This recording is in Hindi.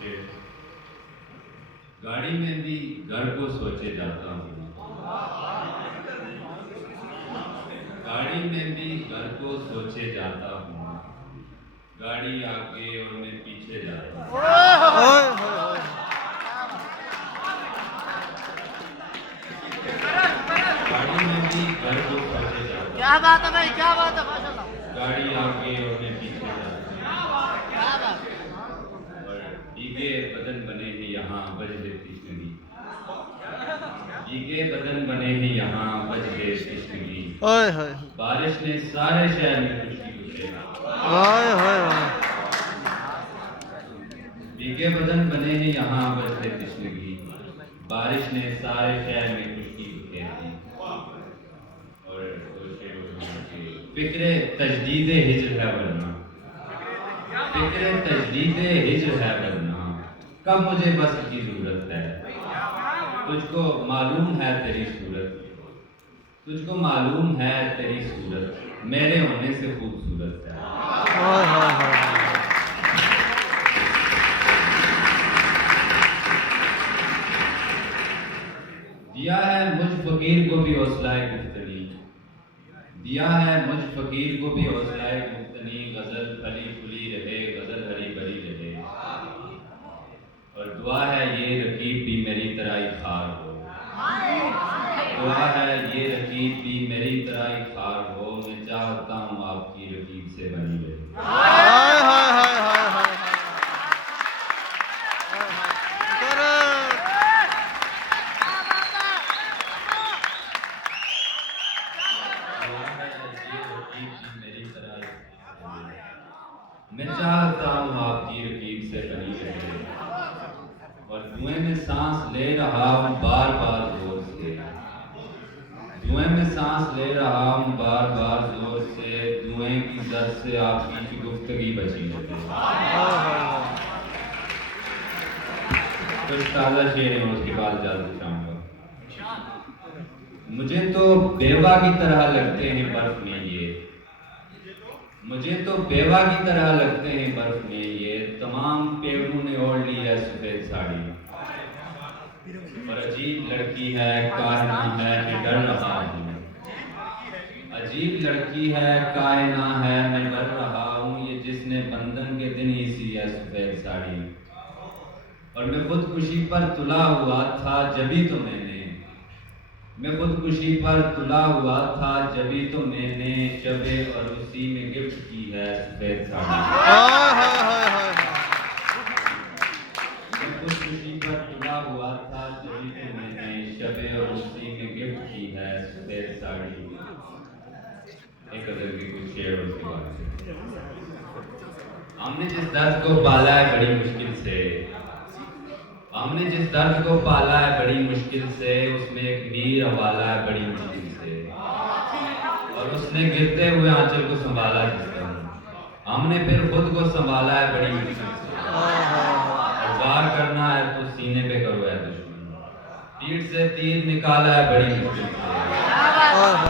शेर। गाड़ी में भी घर को सोचे जाता हूँ, गाड़ी में भी घर को सोचे जाता हूँ, गाड़ी आगे और मैं पीछे जाता हूँ। गाड़ी में भी घर को सोचे जाता हूँ। क्या बात है भाई, क्या बात है, माशाल्लाह। गाड़ी आगे और मैं पीछे जाता हूँ। क्या बात। और भीगे बदन बने हैं यहाँ बजते कृष्णगी, भीगे बदन बने हैं यहाँ बजते कृष्णगी। बारिश ने सारे शहर में खुशकी गुजरे। भीगे बदन बने हैं यहाँ बजते कृष्णगी, बारिश ने सारे शहर में खुशकी गुजरी। और फिक्रे तजदीद हिज्र है वरना, फिक्रे तजदीद हिज्र है वरना, कब मुझे बस की जरूरत है। तुझको मालूम है तेरी सूरत, तुझको मालूम है तेरी सूरत, मेरे होने से खूबसूरत है। दिया है मुझ फकीर को भी हौसलाए गुफ्तनी, दिया है मुझ फकीर को भी हौसलाए गुफ्तनी, गजल फली फुली रहे, गजल हरी भरी रहे। और दुआ है ये रकीब भी मेरी तरह ही खार हो, दुआ है ये रकीब भी मेरी तरह ही खार हो, मैं चाहता हूँ आपकी रकीब से बनी रहे। मैं चाहता हूँ आपकी रकीब से बनी रहे। और धुएं में सांस ले रहा हूँ बार बार जोर से, धुएं में सांस ले रहा हूँ बार बार जोर से, धुएं की जद से आपकी गुफ्तगी बची रहे। कुछ ताज़ा शेर है उसके बाद इजाज़त चाहूँगा। मुझे तो बेवा की तरह लगते हैं बर्फ में ये, मुझे तो बेवा की तरह लगते हैं बर्फ में ये, तमाम पेड़ों ने ओढ़ ली है सफेद साड़ी। और अजीब लड़की है कायना है मैं डर रहा हूँ, अजीब लड़की है कायना है मैं डर रहा हूँ, ये जिसने बंधन के दिन ही सी है सफेद साड़ी। और मैं खुदकुशी पर तुला हुआ था जभी तो मैं खुदकुशी पर तुला हुआ था जभी तो मैंने शबे और उसी में गिफ्ट की है सफेद साड़ी। मैं खुदकुशी पर तुला हुआ था जभी तो मैंने शबे और उसी में गिफ्ट की है सफेद साड़ी। एक गजल के कुछ शेर उसके बाद। हमने जिस दर्द को पाला है बड़ी मुश्किल से, हमने जिस दर्द को पाला है बड़ी मुश्किल से, उसमें एक मीर हवाला है बड़ी मुश्किल से। और उसने गिरते हुए आंचल को संभाला जिस तरह, हमने फिर खुद को संभाला है बड़ी मुश्किल से। और वार करना है तो सीने पे करो है दुश्मन, पीठ से तीर निकाला है बड़ी मुश्किल से।